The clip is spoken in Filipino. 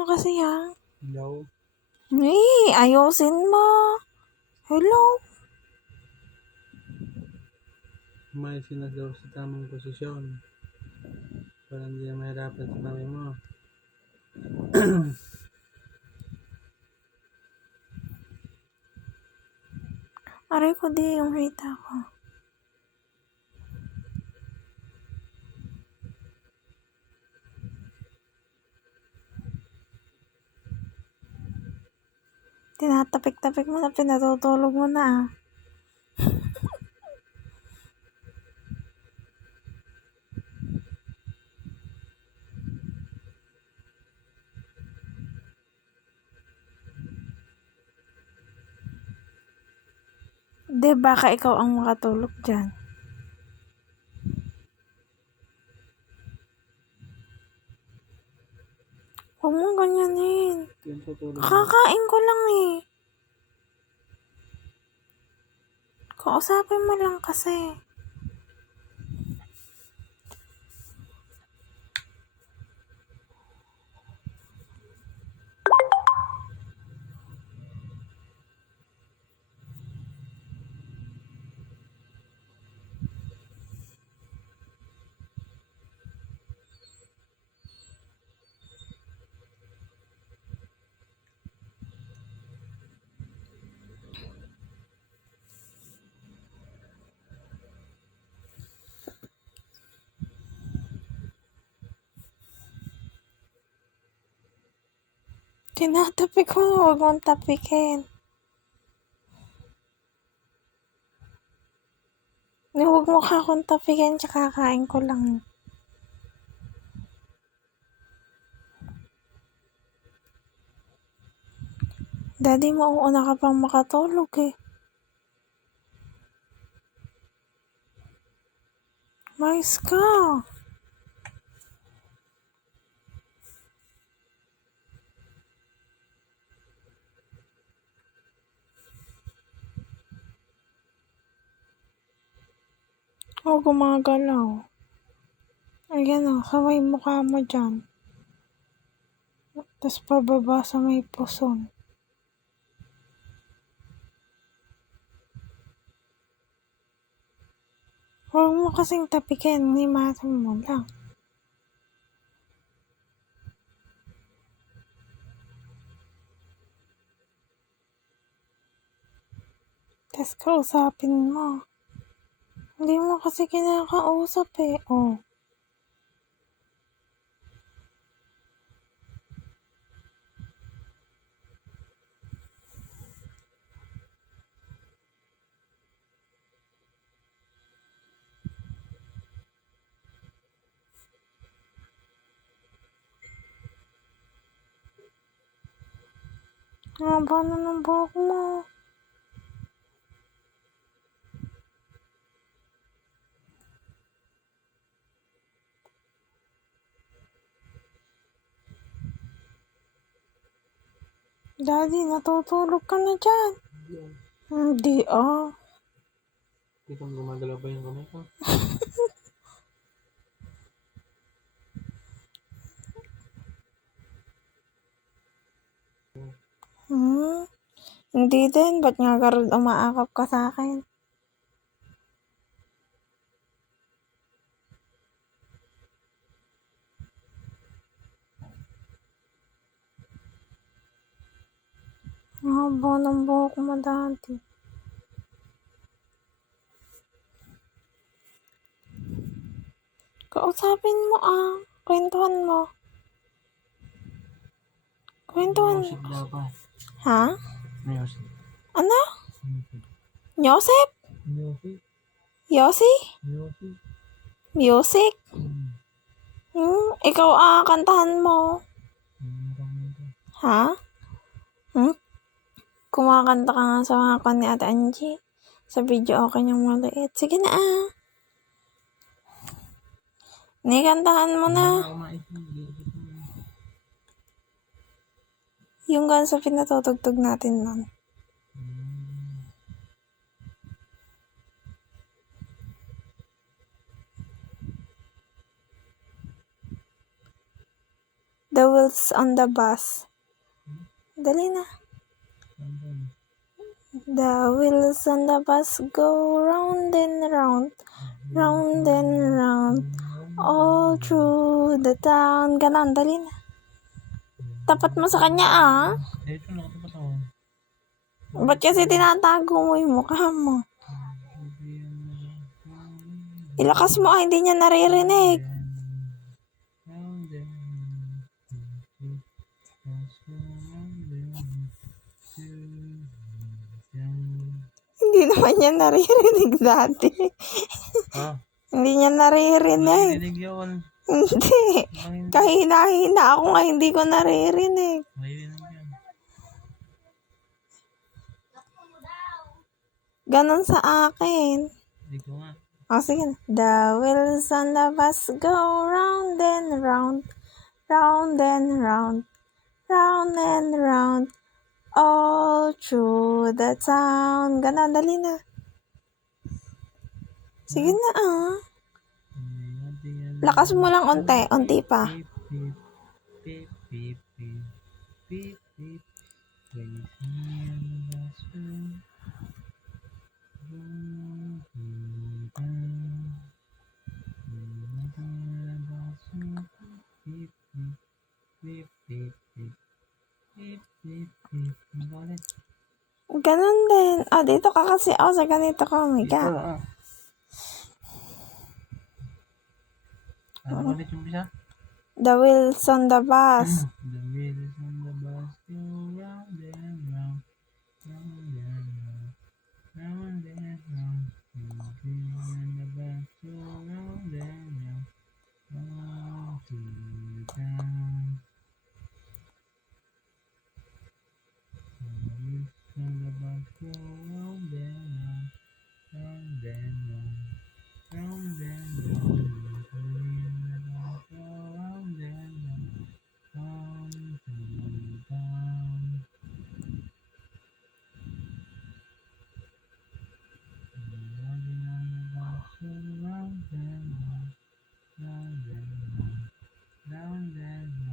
mo kasi yan. Hello? Ayusin mo. Hello? May sinagaw sa tamang posisyon. Para hindi na mahirapan sa mami mo. Aray ko di yung hita ko. Tinatapik-tapik mo na, pinatutulog mo na. Di baka ikaw ang makatulog dyan. Huwag mong ganyanin. Kakain ko lang eh. Kausapin mo lang kasi. Tinatapik ko, huwag mong tapikin. Huwag mo akong tapikin, tsaka kakain ko lang. Daddy, mauuna ka pang makatulog eh. Mais ka. Huwag gumagalaw. Ayan o, sa may mukha mo dyan. Tapos pababa sa may puson. Huwag mo kasing tapikin, himatin mo lang. Tapos kausapin mo. Hindi mo kasi kinakausap eh. Oh. Haba na ng buhok mo. Daddy, natutulog ka na dyan. Hindi ah. Hindi kang gumagalaw ba yung kamay ko? Hindi din. Ba't nga karod umaakap ka sa akin? Haba ng buhok mo, Daddy. Kausapin mo ah. Kwentuhan mo. Kwentuhan mo. Music dapat. Ha? Music. Ano? Yosep? Music. Yossi? Music. Music? Ikaw kantahan mo. Ha? Kumakanta ka nga sa mga kan ni Ate Angie. Sa video okay niyang maliit. Sige na ah. Kantahan mo na. Yung gan sa pinatutugtog natin nun. The will wheels on the bus. Dali na. The wheels on the bus go round and round, round and round, all through the town. Ganon, dali na. Tapat mo sa kanya, ah. Ito, nakatapat ako. Ba't kasi tinatago mo yung mukha mo? Ilakas mo, hindi niya naririnig. Hindi naman niya naririnig dati. Ah, Hindi niya naririnig. narinig yun. Hindi. Bang hindi. Kahina-hina ako nga hindi ko naririnig. Narinig yan. Ganon sa akin. Hindi ko nga. O sige na. The wheels on the bus go round and round, round and round, round and round, all through the town. Ganon, dali na. Sige na, ah. Lakas mo lang unti pa. Beep, beep, beep, beep, beep, beep, beep. When you see me on the bus room, beep, beep, beep, beep, beep, beep, beep, beep. Magalit. Ganon din. O, dito ka kasi. O, sa ganito ka, Ito, umiga. ah. Ano ulit yung bisa? The wheels on the bus. The wheels on the bus go round and round, round and round, round and round. The wheels on the bus go round and round, round to the town. The wheels on the bus go round and round, round and round, round and round. The wheels on the bus go round and round, round to the town. Round and round, round and round, round and round.